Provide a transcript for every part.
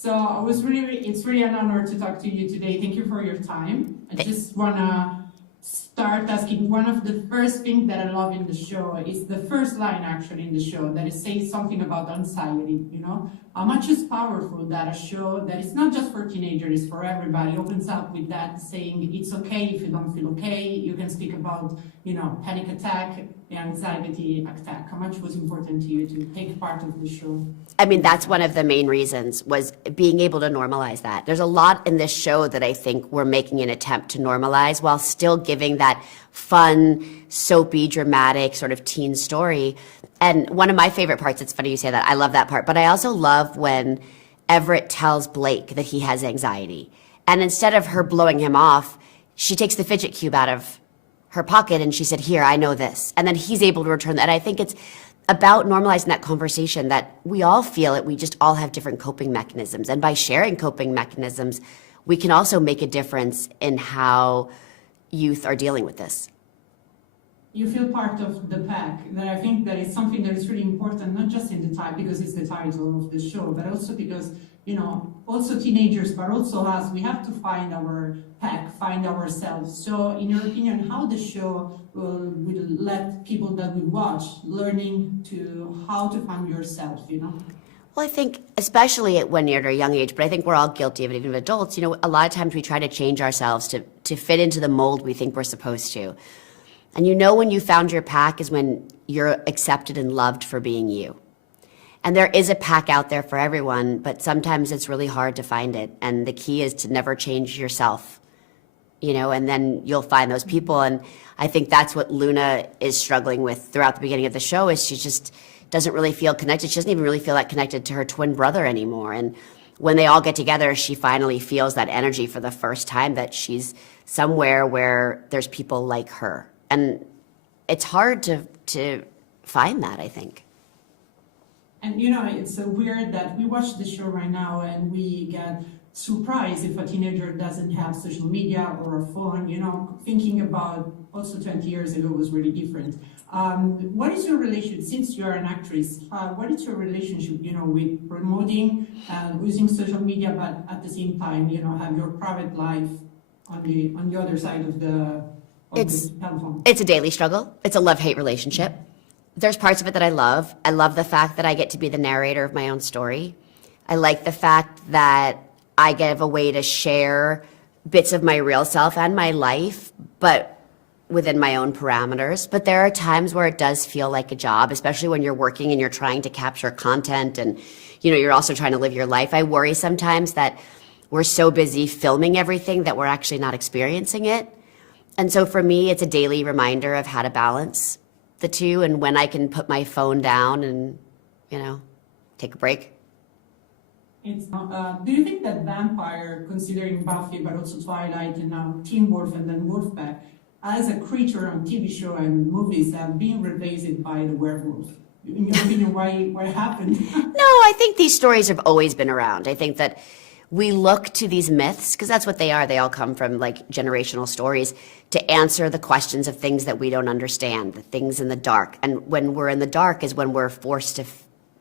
So it's really an honor to talk to you today. Thank you for your time. I just want to start asking, one of the first things that I love in the show is the first line actually in the show that it says something about anxiety, you know? How much is powerful that a show that is not just for teenagers, it's for everybody, opens up with that saying, it's okay if you don't feel okay. You can speak about, you know, panic attack, the anxiety attack. How much was important to you to take part of the show? I mean, that's one of the main reasons, was being able to normalize that. There's a lot in this show that I think we're making an attempt to normalize while still giving that fun, soapy, dramatic sort of teen story. And one of my favorite parts, it's funny you say that, I love that part, but I also love when Everett tells Blake that he has anxiety. And instead of her blowing him off, she takes the fidget cube out of her pocket and she said, here, I know this. And then he's able to return that. And I think it's about normalizing that conversation that we all feel it, we just all have different coping mechanisms. And by sharing coping mechanisms, we can also make a difference in how youth are dealing with this. You feel part of the pack, that I think that is something that is really important, not just in the title, because it's the title of the show, but also because, you know, also teenagers, but also us, we have to find our pack, find ourselves. So in your opinion, how the show will let people that we watch learning to how to find yourself, you know? Well, I think especially when you're at a young age, but I think we're all guilty of it, even adults, you know, a lot of times we try to change ourselves to fit into the mold we think we're supposed to. And you know when you found your pack is when you're accepted and loved for being you. And there is a pack out there for everyone, but sometimes it's really hard to find it. And the key is to never change yourself, you know, and then you'll find those people. And I think that's what Luna is struggling with throughout the beginning of the show, is she just doesn't really feel connected. She doesn't even really feel that connected to her twin brother anymore. And when they all get together, she finally feels that energy for the first time, that she's somewhere where there's people like her. And it's hard to find that, I think. And you know, it's so weird that we watch the show right now and we get surprised if a teenager doesn't have social media or a phone. You know, thinking about also 20 years ago was really different. What is your relationship, since you are an actress, what is your relationship, you know, with promoting, using social media, but at the same time, you know, have your private life on the other side of the telephone? It's a daily struggle. It's a love-hate relationship. There's parts of it that I love. I love the fact that I get to be the narrator of my own story. I like the fact that I get a way to share bits of my real self and my life, but within my own parameters. But there are times where it does feel like a job, especially when you're working and you're trying to capture content and, you know, you're also trying to live your life. I worry sometimes that we're so busy filming everything that we're actually not experiencing it. And so for me, it's a daily reminder of how to balance the two and when I can put my phone down and, you know, take a break. Do you think that vampire, considering Buffy, but also Twilight and now Teen Wolf and then Wolfpack, as a creature on TV show and movies, have been replaced by the werewolf? In your opinion, why happened? No, I think these stories have always been around. I think that we look to these myths, because that's what they are. They all come from like generational stories, to answer the questions of things that we don't understand, the things in the dark. And when we're in the dark is when we're forced to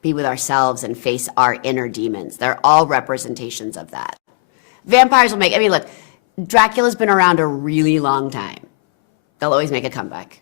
be with ourselves and face our inner demons. They're all representations of that. Vampires will make, I mean, look, Dracula's been around a really long time. They'll always make a comeback.